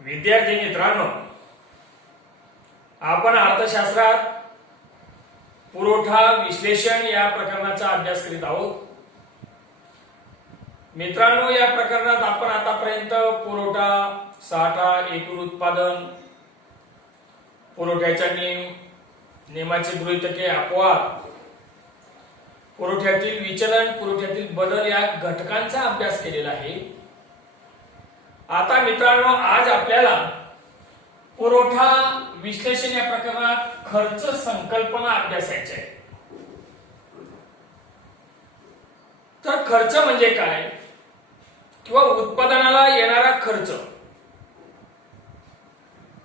विद्यार्थी मित्रांनो, आपण अर्थशास्त्रात पुरवठा विश्लेषण या प्रकरणाचा अभ्यास करीत आहोत. मित्रांनो, या प्रकरणात आपण आतापर्यंत पुरवठा, साठा, एकूण उत्पादन, पुरवठ्याच्या नियमाचे गृहीतके, अपवाद, पुरवठ्यातील विचलन, पुरवठ्यातील बदल या घटकांचा अभ्यास केलेला आहे. आता मित्रांनो, आज आपल्याला पुरवठा विश्लेषण या प्रकरणात खर्च संकल्पना अभ्यासायची आहे. तर खर्च म्हणजे काय किंवा उत्पादनाला येणारा खर्च,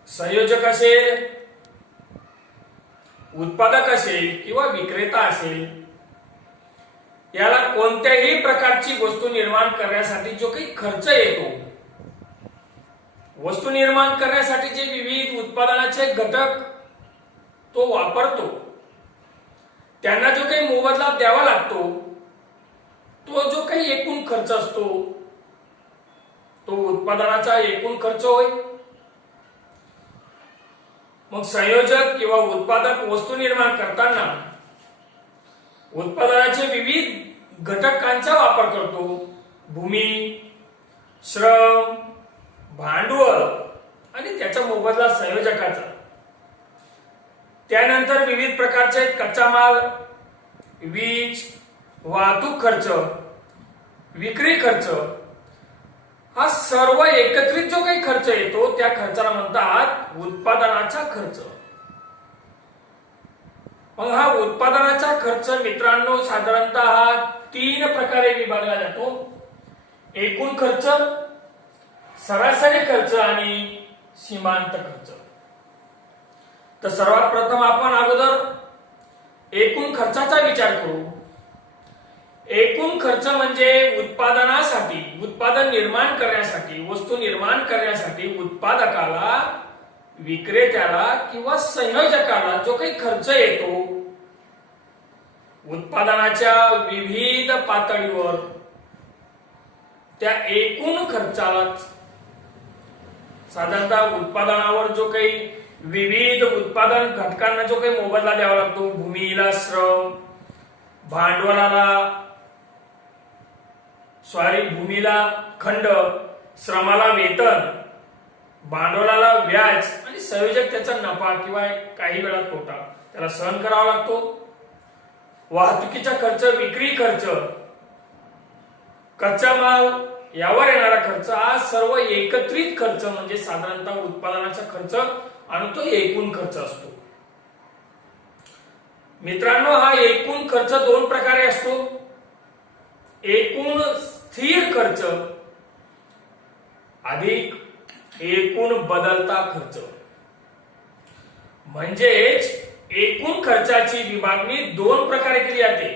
संयोजक असेल, उत्पादक असेल किंवा विक्रेता असेल, याला कोणत्याही प्रकारची वस्तू निर्माण करण्यासाठी जो काही खर्च येतो, वस्तू निर्माण करण्यासाठी जे विविध उत्पादनाचे घटक तो वापरतो, त्यांना जो काही मोबदला द्यावा लागतो, तो जो काही एकूण खर्च असतो तो उत्पादनाचा एकूण खर्च होय. मग संयोजक किंवा उत्पादक वस्तू निर्माण करताना उत्पादनाचे विविध घटकांचा वापर करतो. भूमी, श्रम, भांडवल आणि त्याचा मोबदला संयोजकाचा. त्यानंतर विविध प्रकारचे कच्चा माल, वीज, वाहतूक खर्च, विक्री खर्च, हा सर्व एकत्रित जो काही खर्च येतो त्या खर्चाला म्हणतात उत्पादनाचा खर्च. मग हा उत्पादनाचा खर्च मित्रांनो साधारणतः 3 प्रकारे विभागला जातो. एकूण खर्च, सरासरी खर्च आणि सीमांत खर्च. तर सर्वात प्रथम आपण अगोदर एकूण खर्चाचा विचार करू. एकूण खर्च म्हणजे उत्पादनासाठी, उत्पादन निर्माण करण्यासाठी, वस्तू निर्माण करण्यासाठी उत्पादकाला, विक्रेत्याला किंवा संयोजकाला जो काही खर्च येतो, उत्पादनाच्या विविध पातळीवर त्या एकूण खर्चालाच साधारणतः उत्पादनावर जो काही विविध उत्पादन घटकांना जो काही मोबदला द्यावा लागतो, भूमीला श्रम, भांडवलाला भूमीला खंड, श्रमाला वेतन, भांडवलाला व्याज आणि संयोजक त्याचा नफा किंवा काही वेळा तोटा त्याला सहन करावा लागतो. वाहतुकीचा खर्च, विक्री खर्च, कच्चा माल यावर येणारा खर्च, हा सर्व एकत्रित खर्च म्हणजे साधारणतः उत्पादनाचा खर्च आणि तो एकूण खर्च असतो. मित्रांनो, हा एकूण खर्च 2 प्रकारे असतो. एकूण स्थिर खर्च अधिक एकूण बदलता खर्च. म्हणजेच एकूण खर्चाची विभागणी 2 प्रकारे केली जाते.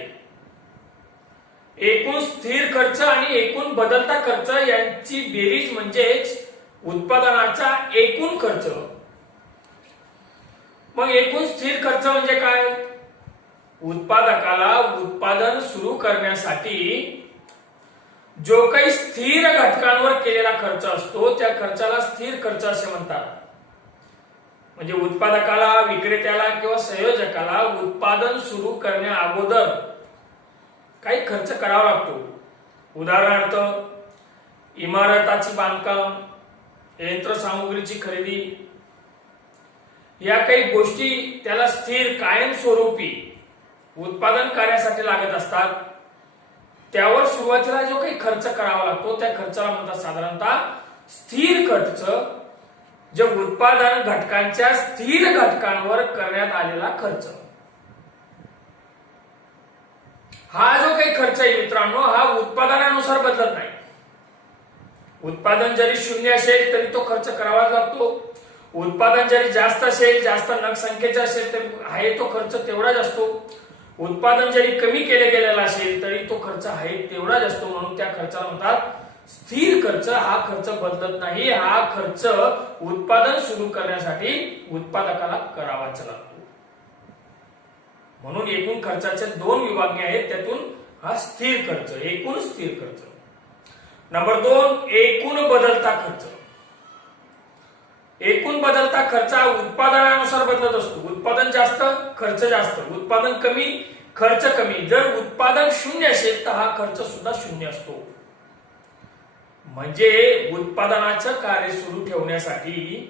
एकूण स्थिर खर्च आणि एकूण बदलता खर्च यांची बेरीज म्हणजेच उत्पादनाचा एकूण खर्च. मग एकूण स्थिर खर्च म्हणजे काय? उत्पादकाला उत्पादन सुरू करण्यासाठी जो काही स्थिर घटकांवर केलेला खर्च असतो त्या खर्चाला स्थिर खर्च असे म्हणतात. म्हणजे उत्पादकाला, विक्रेत्याला किंवा संयोजकाला उत्पादन सुरू करण्या अगोदर काही खर्च करावा लागतो. उदाहरणार्थ, इमारताची बांधकाम, यंत्रसामुग्रीची खरेदी, या काही गोष्टी त्याला स्थिर कायमस्वरूपी उत्पादन कार्यासाठी लागत असतात. त्यावर सुरुवातीला जो काही खर्च करावा लागतो त्या खर्चाला म्हणतात साधारणतः स्थिर खर्च. जे उत्पादन घटकांच्या स्थिर घटकांवर करण्यात आलेला खर्च. हा जो काही खर्च आहे मित्रांनो, हा उत्पादनानुसार बदलत नाही. उत्पादन जरी 0 असेल तरी तो खर्च करावाच लागतो. उत्पादन जरी जास्त असेल, जास्त नग संख्येचा असेल तर आहे तो खर्च तेवढाच असतो. उत्पादन जरी कमी केले गेलेला असेल तरी तो खर्च आहे तेवढाच असतो. म्हणून त्या खर्चाला म्हणतात स्थिर खर्च. हा खर्च बदलत नाही. हा खर्च उत्पादन सुरू करण्यासाठी उत्पादकाला करावाच लागतो. म्हणून एकूण खर्चाच्या 2 विभागणी आहेत. त्यातून हा स्थिर खर्च, एकूण स्थिर खर्च. नंबर 2, एकूण बदलता खर्च. एकूण बदलता खर्च हा उत्पादनानुसार बदलत असतो. उत्पादन जास्त खर्च जास्त, उत्पादन कमी खर्च कमी. जर उत्पादन शून्य असेल तर हा खर्च सुद्धा शून्य असतो. म्हणजे उत्पादनाचं कार्य सुरू ठेवण्यासाठी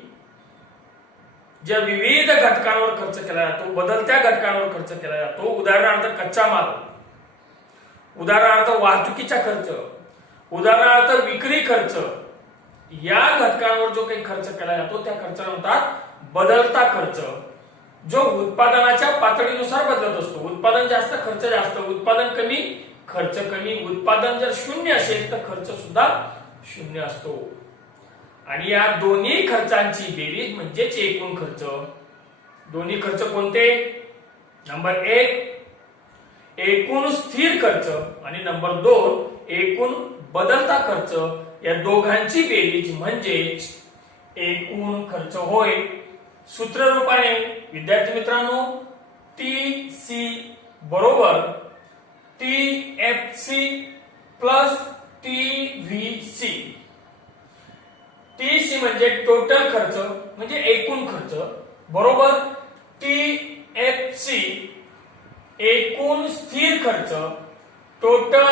ज्या विविध घटकांवर खर्च केला जातो, बदलत्या घटकांवर खर्च केला जातो. उदाहरणार्थ कच्चा माल, उदाहरणार्थ वाहतुकीचा खर्च, उदाहरणार्थ विक्री खर्च, या घटकांवर जो काही खर्च केला जातो त्या खर्चाला म्हणतात बदलता खर्च, जो उत्पादनाच्या पातळीनुसार बदलत असतो. उत्पादन जास्त खर्च जास्त, उत्पादन कमी खर्च कमी. उत्पादन जर शून्य असेल तर खर्च सुद्धा शून्य असतो. आणि या दोन्ही खर्चांची बेरीज म्हणजेच एकूण खर्च. दोन्ही खर्च कोणते? नंबर 1 एकूण स्थिर खर्च आणि नंबर 2 एकूण बदलता खर्च. या दोघांची बेरीज म्हणजेच एकूण खर्च होय. सूत्र रूपाने विद्यार्थी मित्रांनो, TC बरोबर TFC प्लस TVC. TC म्हणजे टोटल खर्च म्हणजे एकूण खर्च बरोबर TFC एकूण स्थिर खर्च, टोटल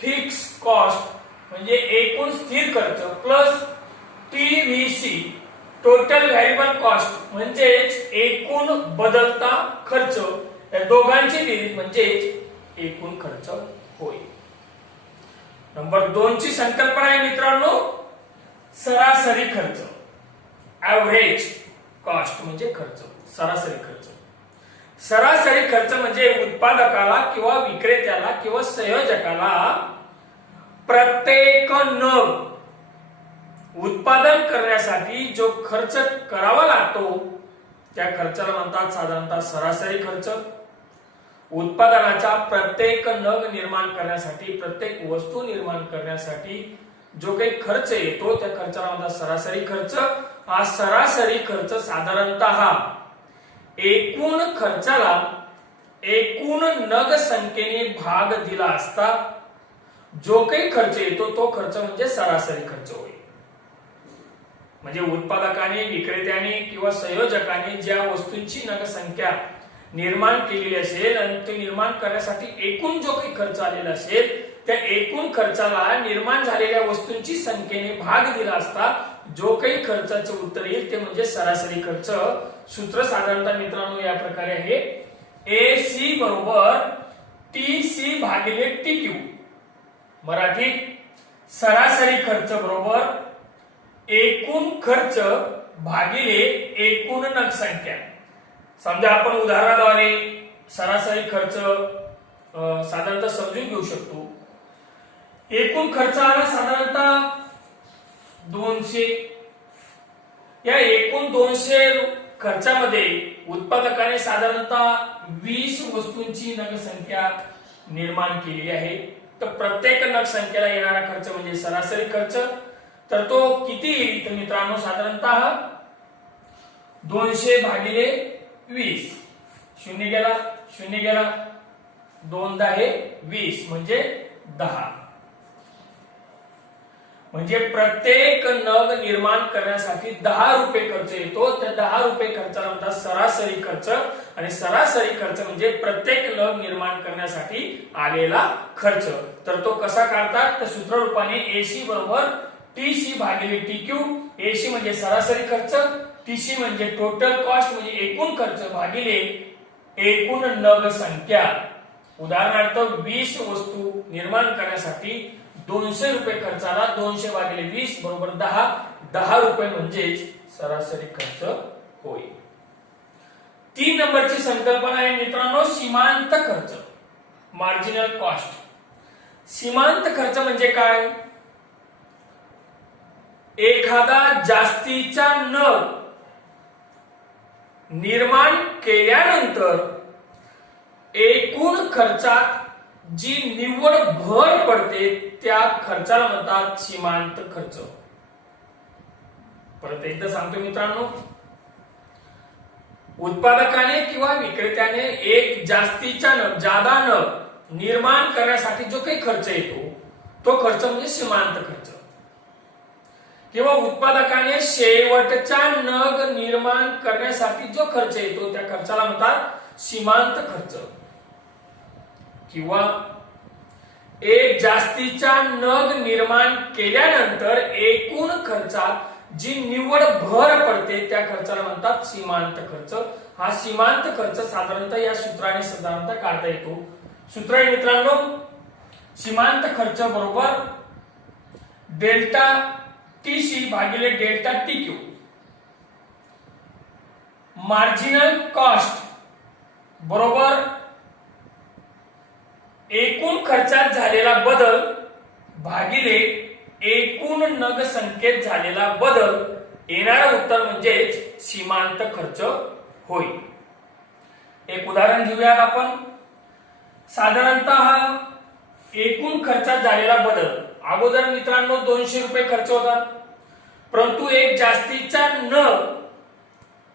फिक्स कॉस्ट म्हणजे एकूण स्थिर खर्च plus TVC total variable cost म्हणजेच एकूण बदलता खर्च. या दोघांची बेरीज म्हणजेच एकूण खर्च होय. नंबर 2 ची संकल्पना आहे मित्रांनो सरासरी खर्च. ऍव्हरेज कॉस्ट म्हणजे खर्च, सरासरी खर्च. सरासरी खर्च म्हणजे उत्पादकाला किंवा विक्रेत्याला किंवा संयोजकाला प्रत्येक नग उत्पादन करण्यासाठी जो खर्च करावा लागतो त्या खर्चाला म्हणतात साधारणतः सरासरी खर्च. उत्पादनाचा प्रत्येक नग निर्माण करण्यासाठी, प्रत्येक वस्तू निर्माण करण्यासाठी जो काही खर्च येतो त्या खर्चाला म्हणतात सरासरी खर्च. हा सरासरी खर्च साधारणतः एकूण खर्चाला एकूण नग संख्येने भाग दिला असता जो काही खर्च येतो तो खर्च म्हणजे सरासरी खर्च होईल. म्हणजे उत्पादकाने, विक्रेत्याने किंवा संयोजकाने ज्या वस्तूंची नग संख्या निर्माण केलेली असेल आणि ते निर्माण करण्यासाठी एकूण जो काही खर्च आलेला असेल त्या एकूण खर्चाला निर्माण झालेल्या वस्तूंची संख्येने भाग दिला असता जो काही खर्चाचं उत्तर येईल ते म्हणजे सरासरी खर्च. सूत्र साधारणतः मित्रांनो या प्रकारे आहे AC बरोबर TC भागिले TQ. मराठीत सरासरी खर्च बरोबर एकूण खर्च भागिले एकूण नग संख्या. समजा आपण उदाहरणाद्वारे सरासरी खर्च साधारणतः समजून घेऊ शकतो. एकूण खर्च आला साधारणतः 200. या एकूण 200 खर्चामध्ये उत्पादकाने साधारणतः 20 वस्तूंची नग संख्या निर्माण केली आहे. तर प्रत्येक नग संख्येला येणारा खर्च म्हणजे सरासरी खर्च. तर तो किती येईल तर मित्रांनो साधारणतः 200 भागिले 20. शून्य गेला, शून्य गेला, 2 10 20 म्हणजे 10. म्हणजे प्रत्येक नग निर्माण करण्यासाठी 10 रुपये खर्च येतो. त्या 10 रुपये खर्चाला म्हणतात सरासरी खर्च. आणि सरासरी खर्च म्हणजे प्रत्येक नग निर्माण करण्यासाठी आलेला खर्च. तर तो कसा काढतात तर सूत्र रूपाने AC बरोबर TC भागिले TQ. AC म्हणजे सरासरी खर्च, TC म्हणजे टोटल कॉस्ट म्हणजे एकूण खर्च भागिले एकूण नग संख्या. उदाहरणार्थ 20 वस्तू निर्माण करण्यासाठी 200 रुपये खर्चाला 200 भागिले 20 बरोबर 10. 10 रुपये म्हणजेच सरासरी खर्च होईल. 3 नंबरची संकल्पना आहे मित्रांनो सीमांत खर्च, मार्जिनल कॉस्ट. सीमांत खर्च म्हणजे काय? एखादा जास्तीचा नग निर्माण केल्यानंतर एकूण खर्चात जी निव्वळ भर पडते त्या खर्चाला म्हणतात सीमांत खर्च. परत एकदा सांगतो मित्रांनो, उत्पादकाने किंवा विक्रेत्याने एक जास्तीचा नग, जादा नग निर्माण करण्यासाठी जो काही खर्च येतो तो खर्च म्हणजे सीमांत खर्च. किंवा उत्पादकाने शेवटचा नग निर्माण करण्यासाठी जो खर्च येतो त्या खर्चाला म्हणतात सीमांत खर्च. किंवा एक जास्तीचा नग निर्माण केल्यानंतर एकूण खर्चात जी निव्वळ भर पडते त्या खर्चाला म्हणतात सीमांत खर्च. हा सीमांत खर्च साधारणतः या सूत्राने साधारणतः काढता येतो. सूत्र आहे मित्रांनो, सीमांत खर्च बरोबर डेल्टा टीसी भागिले डेल्टा टीक्यू. मार्जिनल कॉस्ट बरोबर एकूण खर्चात झालेला बदल भागिले एकूण नग संख्येत झालेला बदल. येणारं उत्तर म्हणजेच सीमांत खर्च होय. एक उदाहरण घेऊया आपण. साधारणतः एकूण खर्चात झालेला बदल. अगोदर मित्रांनो 200 रुपये खर्च होता, परंतु एक जास्तीचा नग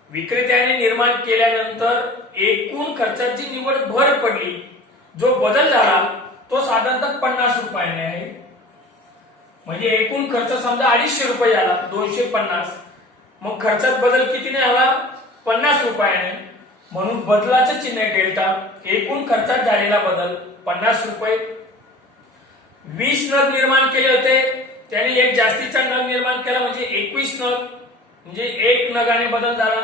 विक्रेत्याने निर्माण केल्यानंतर एकूण खर्चात जी निव्वळ भर पडली, जो बदल झाला तो साधारणतः 50 रुपयाने आहे. म्हणजे एकूण खर्च समजा 250 रुपये झाला, 250. मग खर्चात बदल कितीने आला? 50 रुपयाने. म्हणून बदलाचं चिन्ह आहे डेल्टा. एकूण खर्चात झालेला बदल 50 रुपये. 20 नग निर्माण केले होते, त्याने एक जास्तीचा नग निर्माण केला म्हणजे 21 नग, म्हणजे एक नगाने बदल झाला.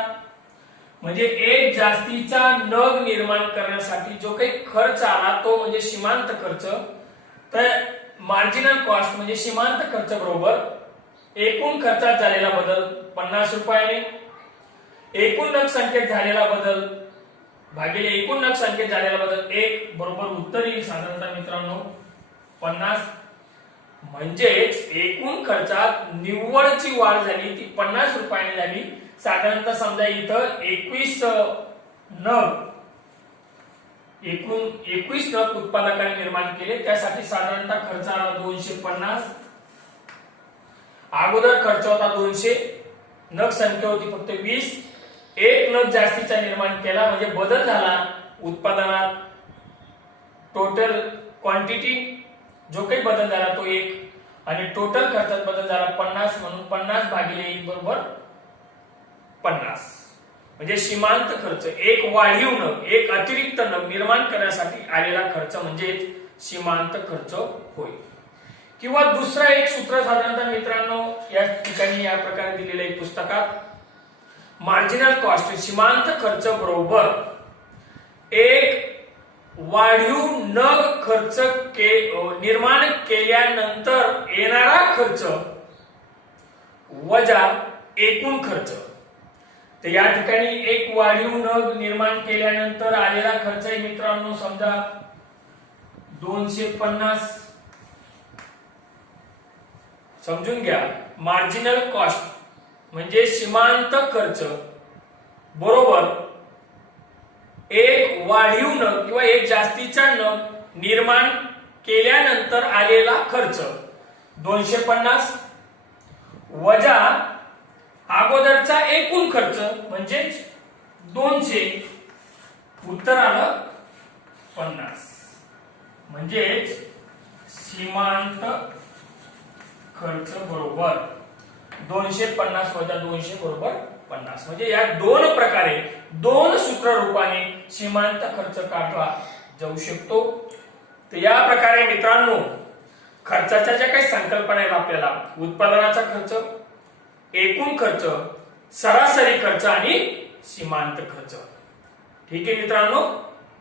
म्हणजे एक जास्तीचा नग निर्माण करण्यासाठी जो काही खर्च आला तो म्हणजे सीमांत खर्च. तर मार्जिनल कॉस्ट म्हणजे सीमांत खर्च बरोबर एकूण खर्चात झालेला बदल 50 रुपयाने, एकूण नग संख्येत झालेला बदल भागिले एकूण नग संख्येत झालेला बदल 1 बरोबर उत्तर येईल साधारणतः मित्रांनो 50. म्हणजेच एकूण खर्चात निव्वळची वाढ झाली ती 50 रुपयाने झाली. साधारणतः समजा इथं 21 नग एकूण 21 नग उत्पादकाने निर्माण केले, त्यासाठी साधारणतः खर्च आला 250. अगोदर खर्च होता 200, नग संख्या होती फक्त 20. एक नग जास्तीचा निर्माण केला म्हणजे बदल झाला उत्पादनात. टोटल क्वांटिटी जो काही बदल झाला तो 1 आणि टोटल खर्चात बदल झाला 50. म्हणून 50 भागिले 1 बरोबर 50. म्हणजे सीमांत खर्च एक वाढीव नग, एक अतिरिक्त नग निर्माण करण्यासाठी आलेला खर्च म्हणजे सीमांत खर्च होय. किंवा दुसरा एक सूत्र साधारणतः मित्रांनो या ठिकाणी या प्रकारे दिलेलं एक पुस्तकात, मार्जिनल कॉस्ट सीमांत खर्च बरोबर एक वाढीव नग खर्च निर्माण केल्यानंतर येणारा खर्च वजा एकूण खर्च. तर या ठिकाणी एक वाढीव नग निर्माण केल्यानंतर आलेला खर्च आहे मित्रांनो समजा 250. समजून घ्या, मार्जिनल कॉस्ट म्हणजे सीमांत खर्च बरोबर एक वाढीव नग किंवा एक जास्तीचा नग निर्माण केल्यानंतर आलेला खर्च 250 वजा अगोदरचा एकूण खर्च म्हणजे 200. उत्तर आलं 50. म्हणजेच सीमांत खर्च बरोबर 250 वजा 200 बरोबर 50. म्हणजे या दोन प्रकारे दोन सूत्र रूपाने सीमांत खर्च काढला जाऊ शकतो. तर या प्रकारे मित्रांनो खर्चाच्या ज्या काही संकल्पना आहेत आपल्याला, उत्पादनाचा खर्च, एकूण खर्च, सरासरी खर्च आणि सीमांत खर्च. ठीक आहे मित्रांनो,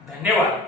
धन्यवाद.